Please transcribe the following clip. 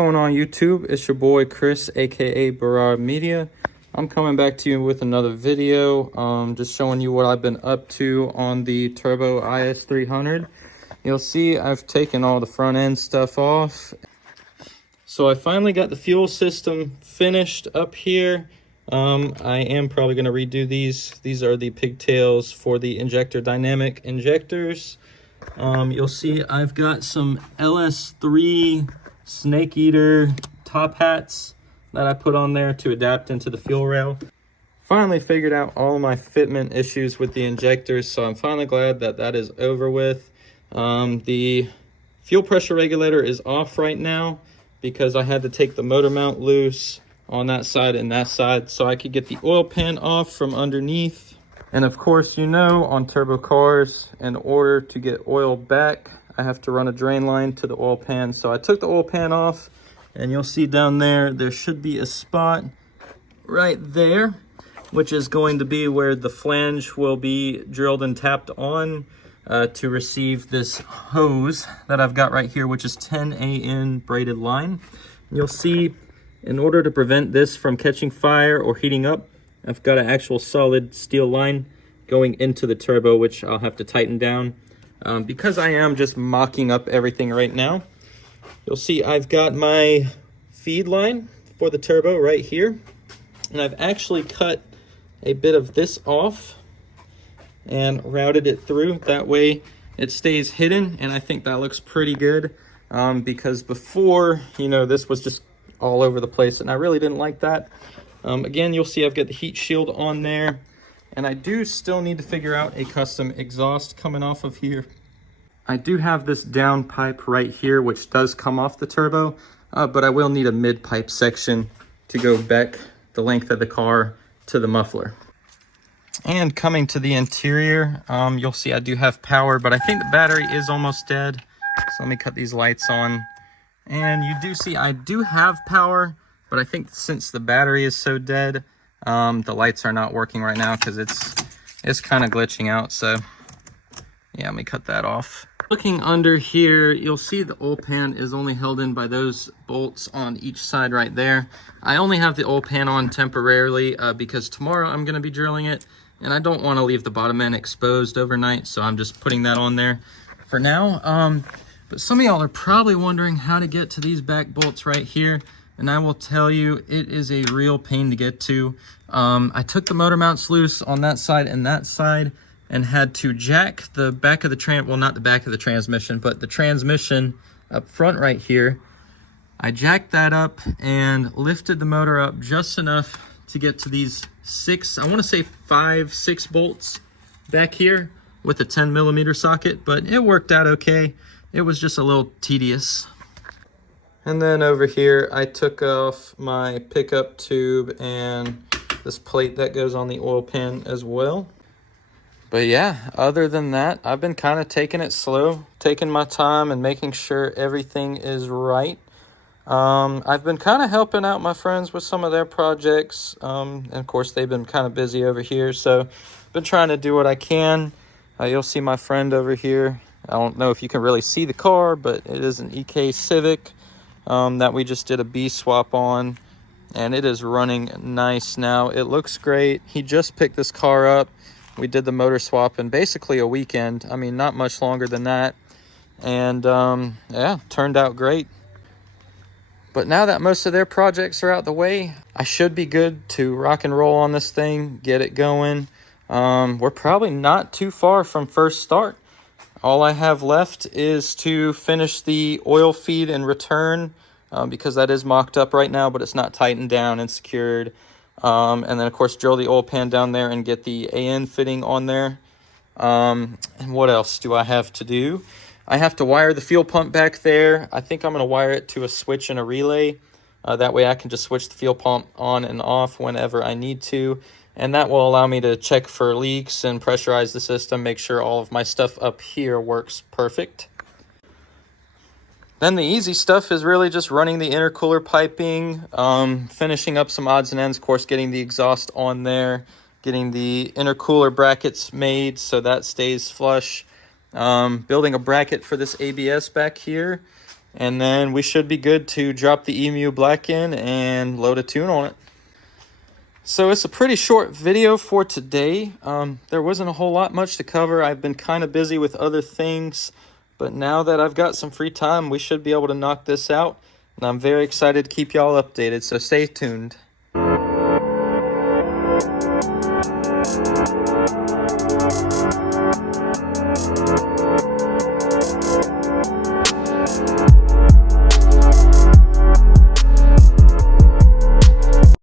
going on YouTube? It's your boy Chris, aka Barra Media. I'm coming back to you with another video, just showing you what I've been up to on the Turbo is300. You'll see I've taken all the front end stuff off. So I finally got the fuel system finished up here. I am probably going to redo these. These are the pigtails for the injector dynamic injectors. You'll see I've got some LS3 Snake Eater top hats that I put on there to adapt into the fuel rail. Finally figured out all my fitment issues with the injectors, so I'm finally glad that that is over with. The fuel pressure regulator is off right now because I had to take the motor mount loose on that side and that side so I could get the oil pan off from underneath. And of course, you know, on turbo cars, in order to get oil back, I have to run a drain line to the oil pan. So I took the oil pan off, and you'll see down there, there should be a spot right there, which is going to be where the flange will be drilled and tapped on to receive this hose that I've got right here, which is 10 AN braided line. You'll see, in order to prevent this from catching fire or heating up, I've got an actual solid steel line going into the turbo, which I'll have to tighten down because I am just mocking up everything right now. You'll see I've got my feed line for the turbo right here, and I've actually cut a bit of this off and routed it through. That way it stays hidden, and I think that looks pretty good because before, you know, this was just all over the place, and I really didn't like that. Again, you'll see I've got the heat shield on there, and I do still need to figure out a custom exhaust coming off of here. I do have this down pipe right here, which does come off the turbo, but I will need a mid pipe section to go back the length of the car to the muffler. And coming to the interior, you'll see I do have power, but I think the battery is almost dead. So let me cut these lights on. And you do see I do have power, but I think since the battery is so dead, the lights are not working right now because it's kind of glitching out. So yeah, let me cut that off. Looking under here, you'll see the oil pan is only held in by those bolts on each side right there. I only have the oil pan on temporarily because tomorrow I'm going to be drilling it, and I don't want to leave the bottom end exposed overnight, so I'm just putting that on there for now. But some of y'all are probably wondering how to get to these back bolts right here, and I will tell you, it is a real pain to get to. I took the motor mounts loose on that side and that side, and had to jack the back of the well, not the back of the transmission, but the transmission up front right here. I jacked that up and lifted the motor up just enough to get to these I want to say 6 bolts back here with a 10mm socket, but it worked out okay. It was just a little tedious. And then over here, I took off my pickup tube and this plate that goes on the oil pan as well. But yeah, other than that, I've been kind of taking it slow, taking my time and making sure everything is right. I've been kind of helping out my friends with some of their projects. And of course, they've been kind of busy over here. So I've been trying to do what I can. You'll see my friend over here. I don't know if you can really see the car, but it is an EK Civic that we just did a B swap on. And it is running nice now. It looks great. He just picked this car up. We did the motor swap in basically a weekend. I mean, not much longer than that. And yeah, turned out great. But now that most of their projects are out the way, I should be good to rock and roll on this thing, get it going. We're probably not too far from first start. All I have left is to finish the oil feed and return because that is mocked up right now, but it's not tightened down and secured. And then, of course, drill the oil pan down there and get the AN fitting on there. And what else do I have to do? I have to wire the fuel pump back there. I think I'm going to wire it to a switch and a relay. That way I can just switch the fuel pump on and off whenever I need to. And that will allow me to check for leaks and pressurize the system, make sure all of my stuff up here works perfect. Then the easy stuff is really just running the intercooler piping, finishing up some odds and ends, of course, getting the exhaust on there, getting the intercooler brackets made so that stays flush, building a bracket for this ABS back here, and then we should be good to drop the EMU Black in and load a tune on it. So it's a pretty short video for today. There wasn't a whole lot much to cover. I've been kind of busy with other things, but now that I've got some free time, we should be able to knock this out, and I'm very excited to keep y'all updated, so stay tuned.